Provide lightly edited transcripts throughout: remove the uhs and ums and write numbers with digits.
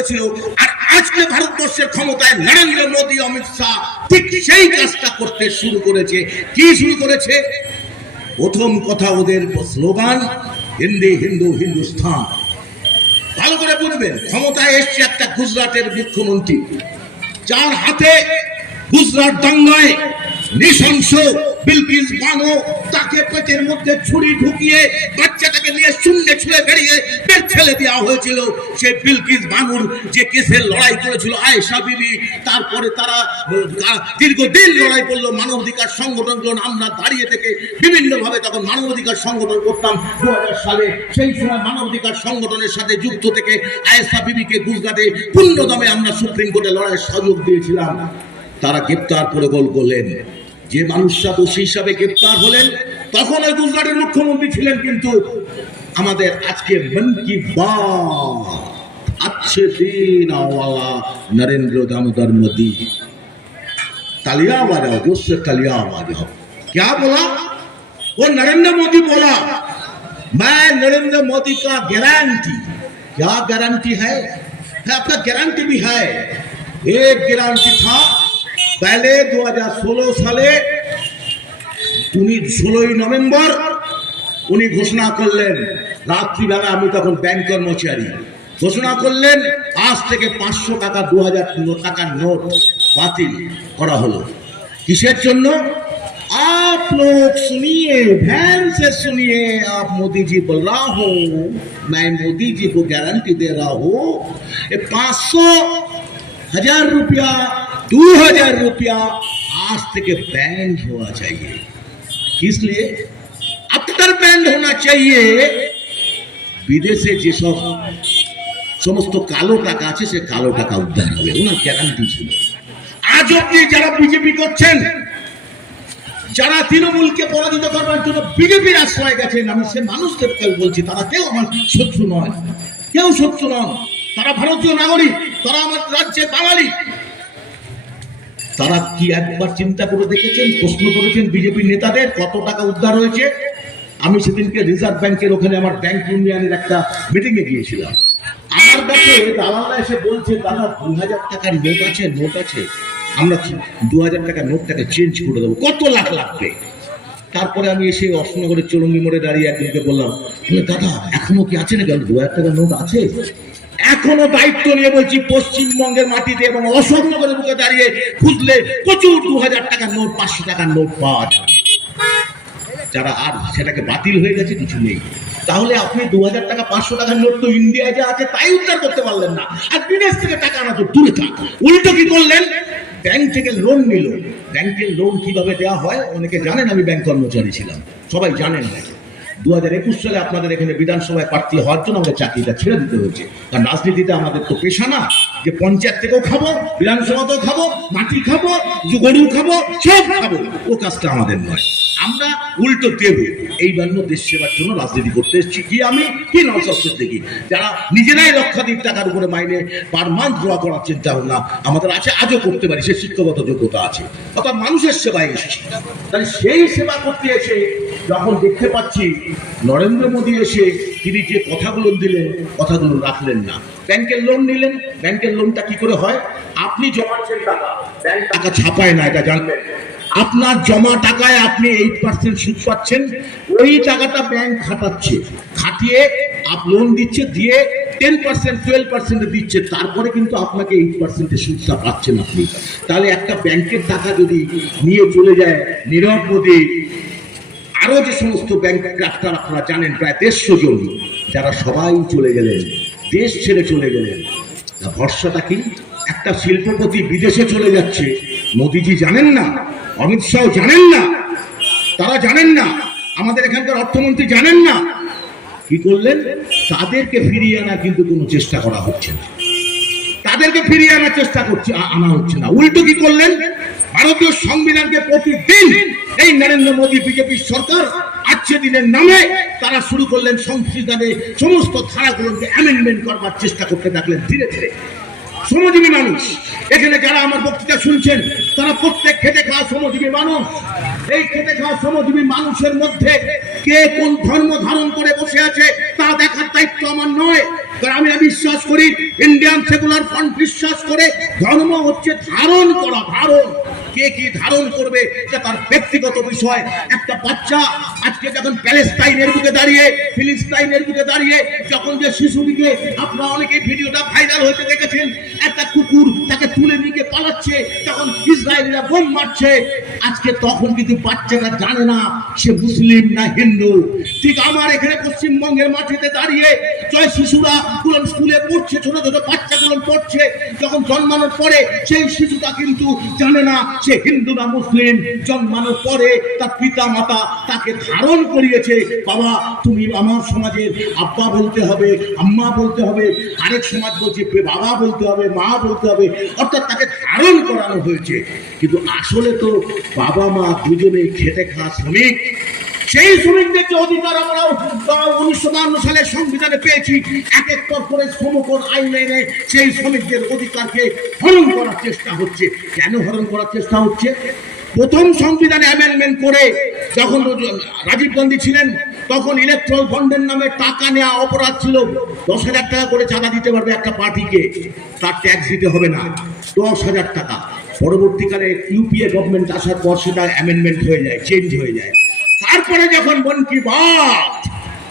করেছিল, আর আজকে ভারতবর্ষের ক্ষমতায় নরেন্দ্র মোদী, অমিত শাহ ঠিক সেই কাজটা করতে শুরু করেছে। কি শুরু করেছে? প্রথম কথা ওদের স্লোগান হিন্দি হিন্দু হিন্দুস্তান। ভালো করে বুঝবেন, ক্ষমতায় এসছে একটা গুজরাটের মুখ্যমন্ত্রী, যার হাতে গুজরাট দাঙ্গায় নৃশংস বিলকিস বানো তাকে পেটের মধ্যে ছুরি ঢুকিয়ে বাচ্চাটাকে নিয়ে শূন্যে ছুঁড়ে বেরিয়ে পেট ফেলে দেওয়া হয়েছিল। সে বিলকিস বানুর যে কেসের লড়াই করেছিল আয়েশা বিবি, তারপরে তারা দীর্ঘদিন লড়াই করলো মানবাধিকার সংগঠনগুলো। আমরা দাঁড়িয়ে থেকে বিভিন্নভাবে তখন মানবাধিকার সংগঠন করতাম 2000 সালে। সেই সময় মানবাধিকার সংগঠনের সাথে যুক্ত থেকে আয়েশা বিবিকে গুজরাটে পূর্ণদমে আমরা সুপ্রিম কোর্টে লড়াইয়ের সহযোগ দিয়েছিলাম। তারা গ্রেপ্তার করে গোল করলেন। যে মানুষরা দোষী হিসাবে গ্রেপ্তার হলেন তখন ওই গুজরাটের মুখ্যমন্ত্রী ছিলেন। কিন্তু আমাদের আজকে মন কি বাত अच्छे दिन वाला नरेंद्र दामोदर मोदी, तालियां बजाओ, जोर से तालियां बजाओ। क्या बोला वो? नरेंद्र मोदी बोला मैं नरेंद्र मोदी का गारंटी। क्या गारंटी है? आपका गारंटी भी है। एक गारंटी था पहले 2016 সালে 16 নভেম্বর উনি ঘোষণা করলেন, রাত্রিবেলা, আমি তখন ব্যাংক কর্মচারী, ঘোষণা করলেন আজ থেকে 500 টাকা 2000 টাকার নোট বাতিল করা হলো। কিসের জন্য? आप लोग सुनिए, ध्यान से सुनिए। आप मोदी जी बोल रहा हूं, मैं मोदी जी को गारंटी दे रहा हूं, 500, 1000 रुपया, 2000 रुपया आज तक बैंड होना चाहिए। किस लिए? अब तक बैंड होना चाहिए। विदेशे যে সব সমস্ত কালো টাকা আছে সে কালো টাকা উদ্ধার হবে, ওনার গ্যারান্টি ছিল। আজ অব্দি যারা বিজেপি করছেন, যারা তৃণমূলকে পরাজিত করবার জন্য বিজেপির আশ্রয় গেছেন, আমি সে মানুষদেরকে বলছি, তারা কেউ আমার শত্রু নয়, কেউ শত্রু নন। তারা ভারতীয় নাগরিক, তারা আমার রাজ্যের বাঙালি। তারা কি একবার চিন্তা করে দেখেছেন, প্রশ্ন করেছেন বিজেপি নেতাদের কত টাকা উদ্ধার হয়েছে? আমি সেদিনকে রিজার্ভ ব্যাংকের ওখানে আমার ব্যাংক ইউনিয়নের একটা মিটিং এ গিয়েছিলাম। আমার কাছে দালালরা এসে বলছে, দাদা 2000 টাকার নোট আছে, নোট আছে, আমরা 2000 টাকার নোটটাকে চেঞ্জ করে দেবো, কত লাখ লাগবে? তারপরে আমি এসে অশোকনগরের চৌরঙ্গি মোড়ে দাঁড়িয়ে একজনকে বললাম, দাদা এখনো কি আছে নাকি? 2000 টাকার নোট আছে। এখনো দায়িত্ব নিয়ে বলছি, পশ্চিমবঙ্গের মাটিতে এবং অশোকনগরের বুকে দাঁড়িয়ে খুঁজলে প্রচুর 2000 টাকার নোট, 500 টাকার নোট পাওয়া যাবে। যারা আর সেটাকে বাতিল হয়ে গেছে, কিছু নেই। তাহলে আপনি 2000 টাকা 500 টাকার নোট তো ইন্ডিয়ায় যা আছে তাই উদ্ধার করতে পারলেন না, আর বিদেশ থেকে টাকা আনা তো দূরে থাক। উল্টো কি করলেন? ব্যাংক থেকে লোন নিল। ব্যাংকের লোন কিভাবে দেওয়া হয় অনেকে জানেন, আমি ব্যাংক কর্মচারী ছিলাম, সবাই জানেন না। 2021 সালে আপনাদের এখানে বিধানসভায় প্রার্থী হওয়ার জন্য আমাদের চাকরিটা ছেড়ে দিতে হয়েছে। কারণ রাজনীতিতে আমাদের তো পেশা না যে পঞ্চায়েত থেকেও খাবো, বিধানসভাতেও খাবো, মাটি খাবো, গরু খাবো, সব খাবো, ও কাজটা আমাদের নয়। আমরা উল্টো দেব। এই জন্য দেশ সেবার জন্য রাজনীতি করতে এসেছি। কি আমি কি নলসের দেখি যারা নিজেরাই লক্ষাধিক টাকার উপরে মাইনে পার মান্থ ড্র করার চিন্তা ভাবনা আমাদের আছে, আজও করতে পারি, সে শিক্ষাগত যোগ্যতা আছে, অর্থাৎ মানুষের সেবায় এসেছি। তাহলে সেই সেবা করতে এসে যখন দেখতে পাচ্ছি নরেন্দ্র মোদী এসে তিনি যে কথাগুলো দিলেন, কথাগুলো রাখলেন না। ব্যাংকের লোন নিলেন, ব্যাংকের লোনটা কি করে হয়? আপনি জমাচ্ছেন টাকা, ব্যাংক টাকা ছাপায় না, এটা জানবেন। আপনার জমা টাকায় আপনি 8% সুদ পাচ্ছেন, ওই টাকাটা ব্যাংক খাটাচ্ছে, খাটিয়ে লোন দিচ্ছে, দিয়ে 10%, 12% দিচ্ছে, তারপরে কিন্তু আপনাকে 8% সুদটা পাচ্ছেন আপনি। তাহলে একটা ব্যাংকের টাকা যদি নিয়ে চলে যায় নীরব মোদী, আরো যে সমস্ত ব্যাংক ক্রাফটার আপনারা জানেন প্রায় 150 জন, যারা সবাই চলে গেলেন, দেশ ছেড়ে চলে গেলেন। ভরসাটা কি? একটা শিল্পপতি বিদেশে চলে যাচ্ছে, মোদীজি জানেন না, অমিত শাহ জানেন না, তারা জানেন না, আমাদের এখানকার অর্থমন্ত্রী জানেন না। কি করলেন? তাদেরকে ফিরিয়ে আনা কিন্তু কোনো চেষ্টা করা হচ্ছে না, তাদেরকে ফিরিয়ে আনার চেষ্টা আনা হচ্ছে না। উল্টো কি করলেন? ভারতীয় সংবিধানকে প্রতিদিন এই নরেন্দ্র মোদী বিজেপির সরকার আজকে দিনের নামে তারা শুরু করলেন সংবিধানে সমস্ত ধারাগুলোকে অ্যামেন্ডমেন্ট করবার চেষ্টা করতে থাকলেন ধীরে ধীরে। শ্রমজীবী মানুষ। এখানে যারা আমার বক্তৃতা শুনছেন তারা প্রত্যেক খেটে খাওয়া শ্রমজীবী মানুষ। এই খেটে খাওয়া শ্রমজীবী মানুষের মধ্যে কে কোন ধর্ম ধারণ করে বসে আছে তা দেখার দায়িত্ব আমার নয়। কারণ আমি বিশ্বাস করি, ইন্ডিয়ান সেকুলার ফ্রন্ট বিশ্বাস করে ধর্ম হচ্ছে ধারণ করা। ধারণ কে কি ধারণ করবে এটা তার ব্যক্তিগত বিষয়। একটা বাচ্চা আজকে যখন প্যালেস্টাইনের বুকে দাঁড়িয়ে, ফিলিস্তাইনের বুকে দাঁড়িয়ে যখন যে শিশুটিকে, আপনারা অনেকে ভিডিওটা ভাইরাল হতে দেখেছেন, একটা কুকুর তাকে তুলে নিয়ে পালাচ্ছে, তখন ইসরায়েলিরা বোম মারছে। আজকে তখন কিন্তু বাচ্চাটা জানে না সে মুসলিম না হিন্দু। ঠিক আমার এখানে পশ্চিমবঙ্গের মাটিতে দাঁড়িয়ে জয় শিশুরা স্কুলে পড়ছে, ছোট ছোট বাচ্চাগুলো পড়ছে, যখন জন্মানোর পরে সেই শিশুটা কিন্তু জানে না সে হিন্দু না মুসলিম। জন্মানোর পরে তার পিতা মাতা তাকে ধারণ করিয়েছে, বাবা তুমি আমার সমাজের আব্বা বলতে হবে, আম্মা বলতে হবে, আরেক সমাজ বলছে বাবা বলতে হবে, মা বলতে হবে, অর্থাৎ তাকে ধারণ করানো হয়েছে। কিন্তু আসলে তো বাবা মা দুজনেই খেটে খাওয়া শ্রমিক। সেই শ্রমিকদের যে অধিকার আমরা 1952 সালের সংবিধানে পেয়েছি, এক এক করে শ্রমকোড আইন এনে সেই শ্রমিকদের অধিকারকে হরণ করার চেষ্টা হচ্ছে। কেন হরণ করার চেষ্টা হচ্ছে? প্রথম সংবিধানে অ্যামেন্ডমেন্ট করে যখন রাজীব গান্ধী ছিলেন, তখন ইলেকট্রাল বন্ডের নামে টাকা নেওয়া অপরাধ ছিল। 10,000 টাকা করে চাঁদা দিতে পারবে একটা পার্টিকে, তার ট্যাক্স দিতে হবে না, 10,000 টাকা। পরবর্তীকালে ইউপিএ গভর্নমেন্ট আসার পর সেটা অ্যামেন্ডমেন্ট হয়ে যায়, চেঞ্জ হয়ে যায়। তারপরে যখন মন কি বাত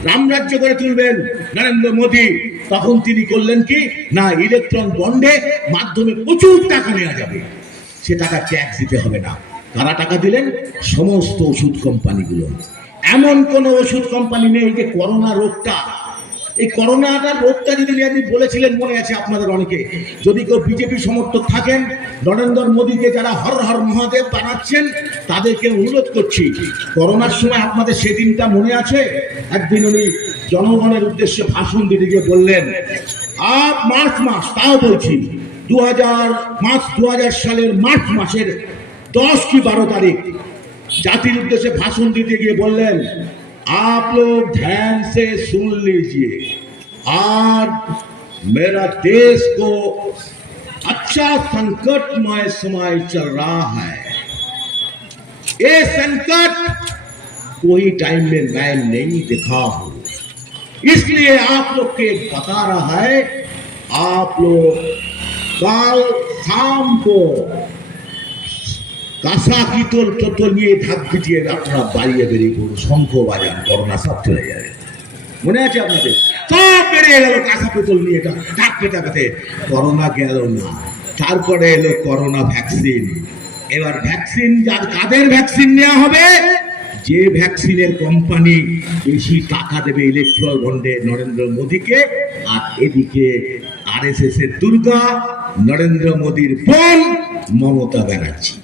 রামরাজ্য করে তুলবেন নরেন্দ্র মোদী, তখন তিনি করলেন কি না, ইলেকট্রন বন্ডে মাধ্যমে প্রচুর টাকা নেওয়া যাবে, সে টাকা ট্যাক্স দিতে হবে না। কারা টাকা দিলেন? সমস্ত ওষুধ কোম্পানিগুলো। এমন কোন ওষুধ কোম্পানি নেই যে করোনা রোগটা, এই করোনাটার রোগটা যদি আপনি বলেছিলেন, মনে আছে আপনাদের অনেকে, যদি কেউ বিজেপি সমর্থক থাকেন, নরেন্দ্র মোদীকে যারা হর হর মহাদেব বানাচ্ছেন, তাদেরকে অনুরোধ করছি, করোনার সময় আপনাদের সেদিনটা মনে আছে? একদিন উনি জনগণের উদ্দেশ্যে ভাষণ দিতে গিয়ে বললেন, মার্চ মাস, তাও বলছি 2000 সালের মার্চ মাসের 10 কি 12 তারিখ জাতির उद्देश्य भाषण देते गए बोलें, आप लोग ध्यान से सुन लीजिए, आज मेरा देश को अच्छा संकटमय समय चल रहा है। ये संकट कोई टाइम में मैं नहीं देखा हूं, इसलिए आप लोग के बता रहा है, आप लोग कल शाम को কাঁচা কিতল টোতল নিয়ে ঢাক পিটিয়ে আপনারা বাড়িয়ে বেরিয়ে পড়ুন, শঙ্খ বাজান, করোনা সব চলে যাবে। মনে আছে আপনাদের? সব বেরিয়ে গেল কাঁচা পিতল নিয়ে ঢাক পেটাতে, করোনা গেল না। তারপরে এলো করোনা ভ্যাকসিন। এবার ভ্যাকসিন কাদের ভ্যাকসিন নেওয়া হবে? যে ভ্যাকসিনের কোম্পানি বেশি টাকা দেবে ইলেকট্রাল বন্ডে নরেন্দ্র মোদীকে, আর এদিকে আরএসএস এর দুর্গা নরেন্দ্র মোদীর বোন মমতা ব্যানার্জি।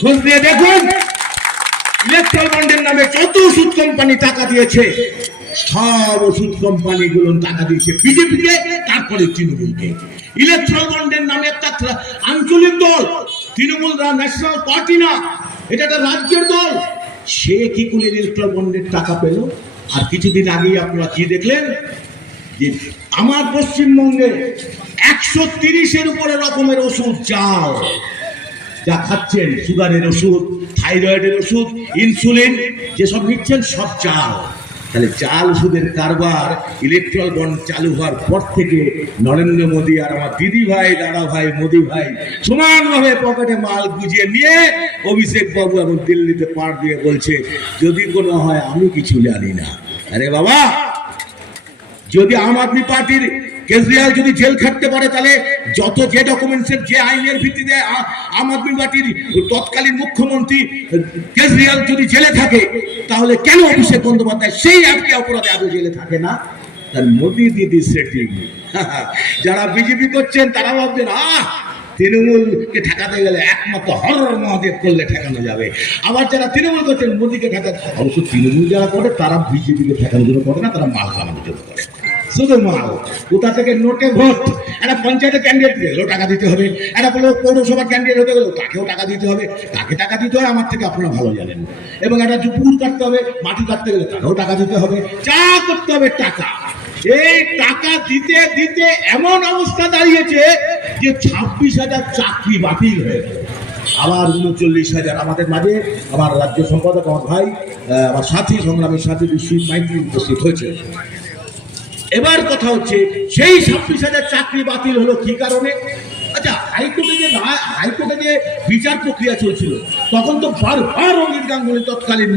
খোঁজ দিয়ে দেখুন, ইলেকট্রাল বন্ডের নামে যত ওষুধ কোম্পানি টাকা দিয়েছে, সব ওষুধ কোম্পানিগুলো টাকা দিয়েছে বিজেপিকে, তারপরে তৃণমূলকে। ইলেকট্রাল বন্ডের নামে একটা আঞ্চলিক দল, তৃণমূল ন্যাশনাল পার্টি না, এটা একটা রাজ্যের দল, সে কি করে ইলেকট্রাল বন্ডের টাকা পেল? আর কিছুদিন আগেই আপনারা কি দেখলেন যে আমার পশ্চিমবঙ্গে 130-এর উপরে রকমের ওষুধ চাল যা খাচ্ছেন, সুগারের ওষুধ, থাইরয়েডের ওষুধ, ইনসুলিন যেসব নিচ্ছেন, সব চাল। তাহলে চাল ওষুধের কারবার ইলেকট্রাল বন্ড চালু হওয়ার পর থেকে নরেন্দ্র মোদী আর আমার দিদি ভাই, দাদা ভাই, মোদী ভাই সমানভাবে পকেটে মাল গুজিয়ে নিয়ে অভিষেক বাবু এখন দিল্লিতে পাড় দিয়ে বলছে, যদি কোনো হয় আমি কিছু জানি না। আরে বাবা, যদি আম আদমি পার্টির কেজরিওয়াল যদি জেল খাটতে পারে, তাহলে যত যে ডকুমেন্টসের যে আইনের ভিত্তিতে আম আদমি পার্টির তৎকালীন মুখ্যমন্ত্রী কেজরিওয়াল যদি জেলে থাকে, তাহলে কেন অভিষেক বন্দ্যোপাধ্যায় সেই একটি অপরাধে আগে জেলে থাকে না? তার মোদি দিদি সেটিং। যারা বিজেপি করছেন তারা ভাবছেন তৃণমূলকে ঠেকাতে গেলে একমাত্র হর মহাদেব করলে ঠেকানো যাবে। আবার যারা তৃণমূল করছেন মোদীকে ঠেকাতে, অবশ্য তৃণমূল যারা করে তারা বিজেপিকে ঠেকানোর জন্য করে না, তারা মাল কামানোর জন্য করে, শুধু মাল। কোথা থেকে নোটে ভোট, একটা পঞ্চায়েতের ক্যান্ডিডেট গেলেও টাকা দিতে হবে, একটা পৌরসভা ক্যান্ডিডেট হতে গেলেও তাকেও টাকা দিতে হবে। কাকে টাকা দিতে হয় আমার থেকে আপনারা ভালো জানেন। এবং একটা পুকুর কাটতে হবে, মাটি কাটতে গেলে তাকেও টাকা দিতে হবে, যা করতে হবে টাকা। এই টাকা দিতে দিতে এমন অবস্থা দাঁড়িয়েছে যে 26,000 চাকরি বাতিল হয়ে গেল। আবার 39,000 আমাদের মাঝে আমার রাজ্য সম্পাদক আমার ভাই আমার সাথী সংগ্রামের সাথী বিশ্বজিৎ মাইতি উপস্থিত হয়েছে। এবার কথা হচ্ছে সেই 26,000 চাকরি বাতিল হলো কি কারণে? আচ্ছা, হাইকোর্টে যে বিচার প্রক্রিয়া চলছিল তখন তো বারবার অনিল গাঙ্গুলি তৎকালীন